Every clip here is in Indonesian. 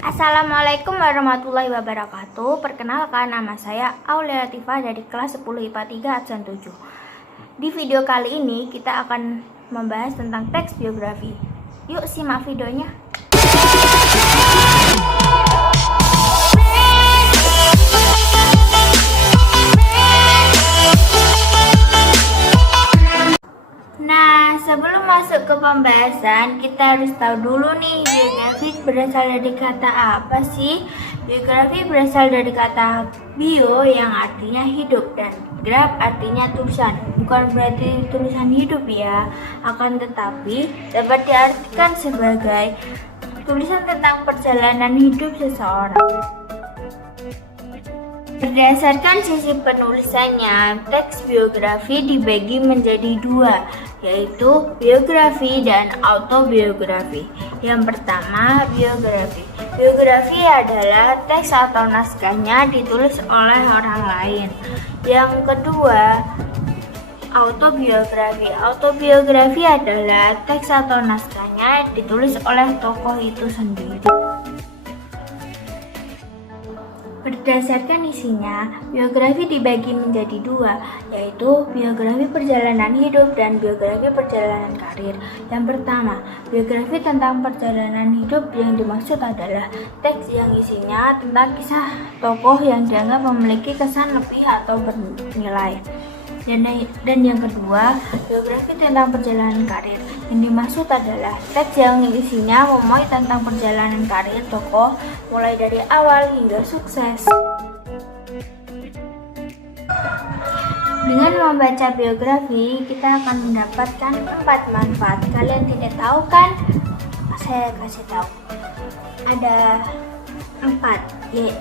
Assalamualaikum warahmatullahi wabarakatuh. Perkenalkan, nama saya Aulia Latifah dari kelas 10 IPA 3 absen 7. Di video kali ini kita akan membahas tentang teks biografi. Yuk simak videonya. Nah, sebelum masuk ke pembahasan, kita harus tahu dulu nih, biografi berasal dari kata apa sih? Biografi berasal dari kata bio yang artinya hidup dan graf artinya tulisan. Bukan berarti tulisan hidup ya, akan tetapi dapat diartikan sebagai tulisan tentang perjalanan hidup seseorang. Berdasarkan sisi penulisannya, teks biografi dibagi menjadi dua, yaitu biografi dan autobiografi. Yang pertama, biografi. Biografi adalah teks atau naskahnya ditulis oleh orang lain. Yang kedua, autobiografi. Autobiografi adalah teks atau naskahnya ditulis oleh tokoh itu sendiri. Berdasarkan isinya, biografi dibagi menjadi dua, yaitu biografi perjalanan hidup dan biografi perjalanan karir. Yang pertama, biografi tentang perjalanan hidup yang dimaksud adalah teks yang isinya tentang kisah tokoh yang dianggap memiliki kesan lebih atau bernilai. Dan yang kedua, biografi tentang perjalanan karir. Yang dimaksud adalah teks yang isinya memuai tentang perjalanan karir tokoh mulai dari awal hingga sukses. Dengan membaca biografi, kita akan mendapatkan 4 manfaat. Kalian tidak tahu kan? Saya kasih tahu. Ada 4.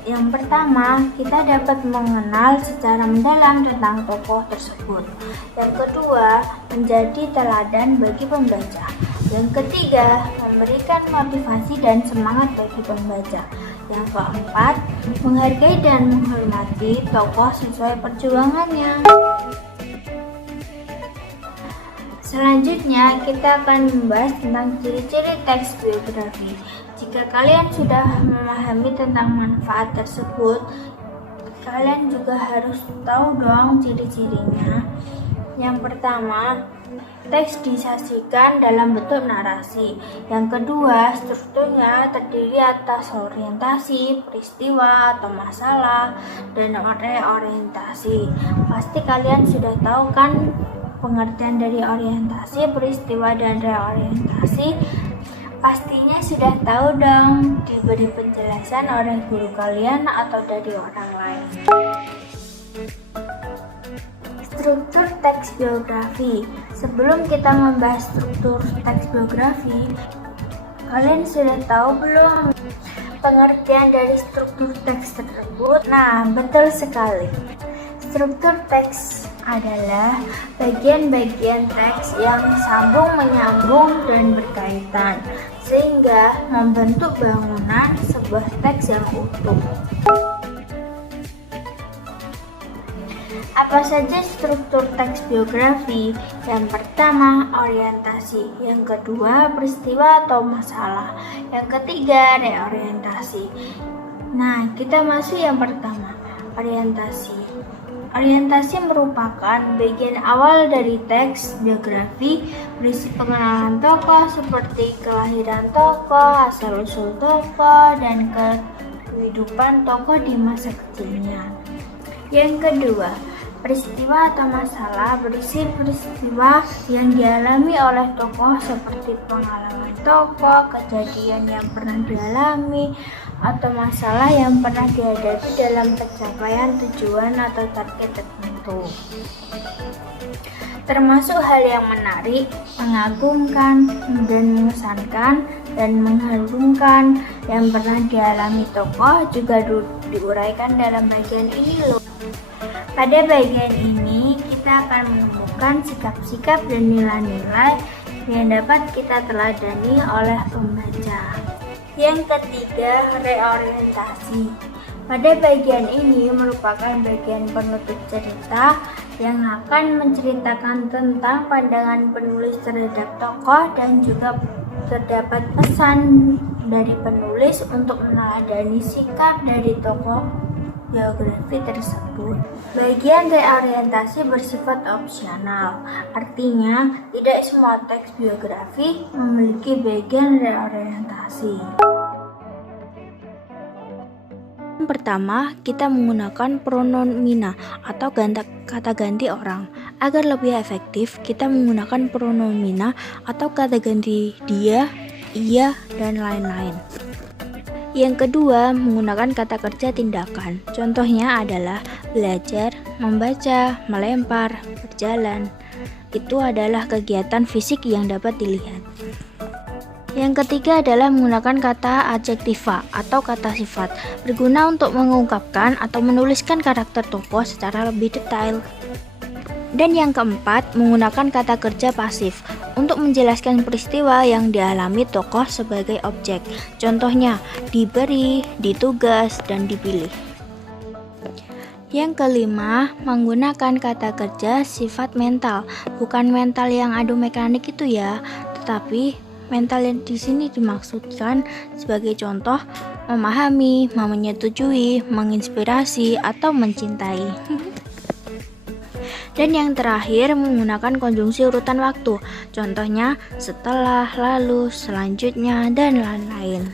Yang pertama, kita dapat mengenal secara mendalam tentang tokoh tersebut. Yang kedua, menjadi teladan bagi pembaca. Yang ketiga, memberikan motivasi dan semangat bagi pembaca. Yang keempat, menghargai dan menghormati tokoh sesuai perjuangannya. Selanjutnya, kita akan membahas tentang ciri-ciri teks biografi. Jika kalian sudah memahami tentang manfaat tersebut, kalian juga harus tahu dong ciri-cirinya. Yang pertama, teks disajikan dalam bentuk narasi. Yang kedua, strukturnya terdiri atas orientasi, peristiwa atau masalah, dan reorientasi. Pasti kalian sudah tahu kan pengertian dari orientasi, peristiwa, dan reorientasi. Pastinya sudah tahu dong, diberi penjelasan oleh guru kalian atau dari orang lain. Struktur teks biografi. Sebelum kita membahas struktur teks biografi, kalian sudah tahu belum pengertian dari struktur teks tersebut? Nah, betul sekali. Struktur teks adalah bagian-bagian teks yang sambung menyambung dan berkaitan sehingga membentuk bangunan sebuah teks yang utuh. Apa saja struktur teks biografi? Yang pertama, orientasi. Yang kedua, peristiwa atau masalah. Yang ketiga, reorientasi. Nah, kita masuk yang pertama, orientasi. Orientasi merupakan bagian awal dari teks biografi, berisi pengenalan tokoh seperti kelahiran tokoh, asal-usul tokoh, dan kehidupan tokoh di masa kecilnya. Yang kedua, peristiwa atau masalah, berisi peristiwa yang dialami oleh tokoh seperti pengalaman tokoh, kejadian yang pernah dialami, atau masalah yang pernah dihadapi dalam pencapaian tujuan atau target tertentu. Termasuk hal yang menarik, mengagumkan, dan mengesankan, dan mengharumkan yang pernah dialami tokoh juga diuraikan dalam bagian ini loh. Pada bagian ini, kita akan menemukan sikap-sikap dan nilai-nilai yang dapat kita teladani oleh pembaca. Yang ketiga, reorientasi. Pada bagian ini merupakan bagian penutup cerita yang akan menceritakan tentang pandangan penulis terhadap tokoh dan juga terdapat pesan dari penulis untuk meneladani sikap dari tokoh biografi tersebut. Bagian reorientasi bersifat opsional, artinya tidak semua teks biografi memiliki bagian reorientasi. Pertama, kita menggunakan pronomina atau kata ganti orang. Agar lebih efektif, kita menggunakan pronomina atau kata ganti dia, ia, dan lain-lain. Yang kedua, menggunakan kata kerja tindakan. Contohnya adalah belajar, membaca, melempar, berjalan. Itu adalah kegiatan fisik yang dapat dilihat. Yang ketiga adalah menggunakan kata adjektiva atau kata sifat, berguna untuk mengungkapkan atau menuliskan karakter tokoh secara lebih detail. Dan yang keempat, menggunakan kata kerja pasif untuk menjelaskan peristiwa yang dialami tokoh sebagai objek. Contohnya, diberi, ditugas, dan dipilih. Yang kelima, menggunakan kata kerja sifat mental. Bukan mental yang adu mekanik itu ya, tetapi mental yang di sini dimaksudkan sebagai contoh memahami, menyetujui, menginspirasi, atau mencintai. Dan yang terakhir, menggunakan konjungsi urutan waktu. Contohnya setelah, lalu, selanjutnya, dan lain-lain.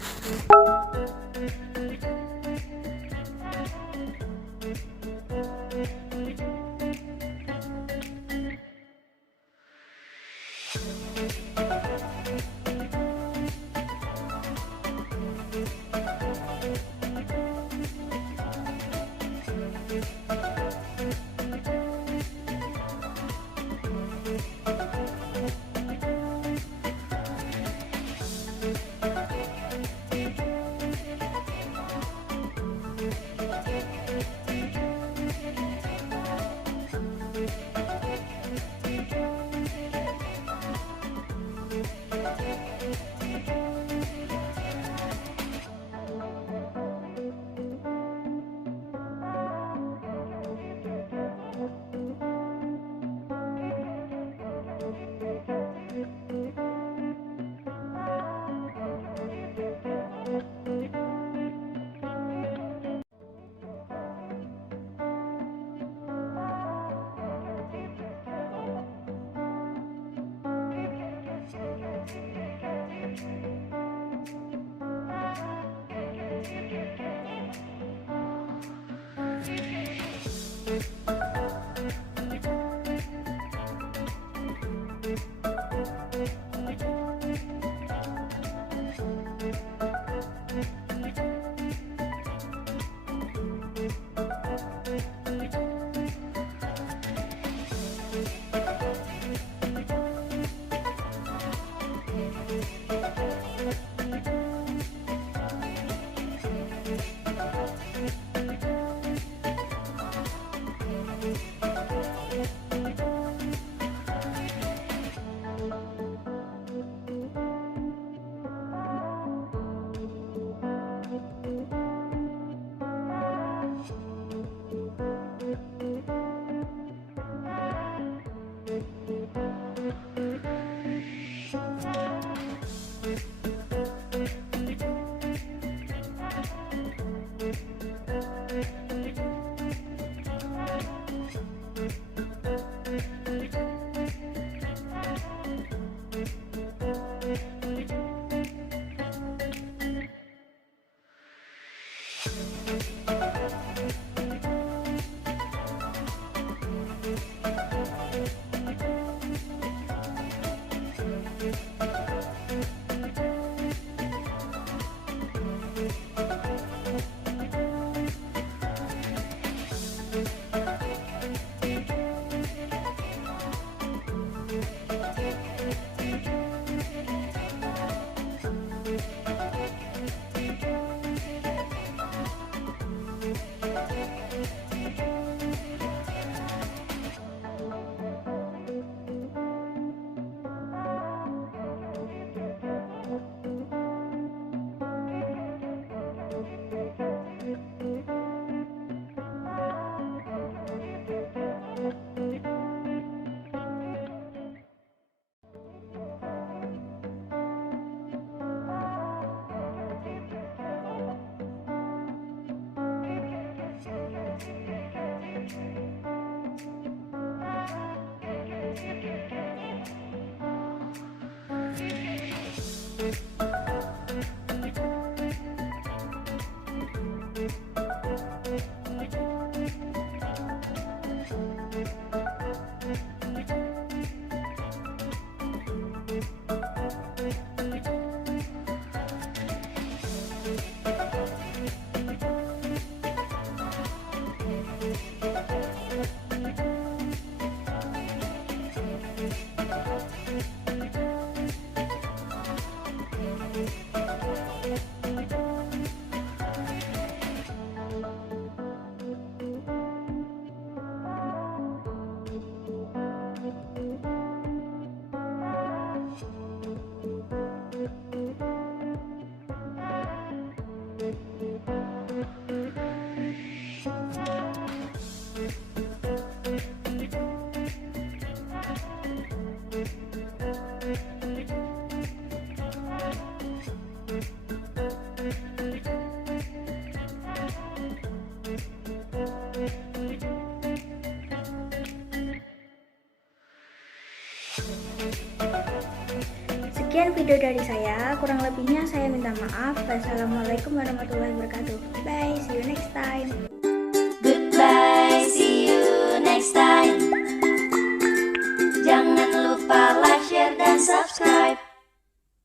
Sekian video dari saya, kurang lebihnya saya minta maaf. Wassalamualaikum warahmatullahi wabarakatuh. Bye, see you next time.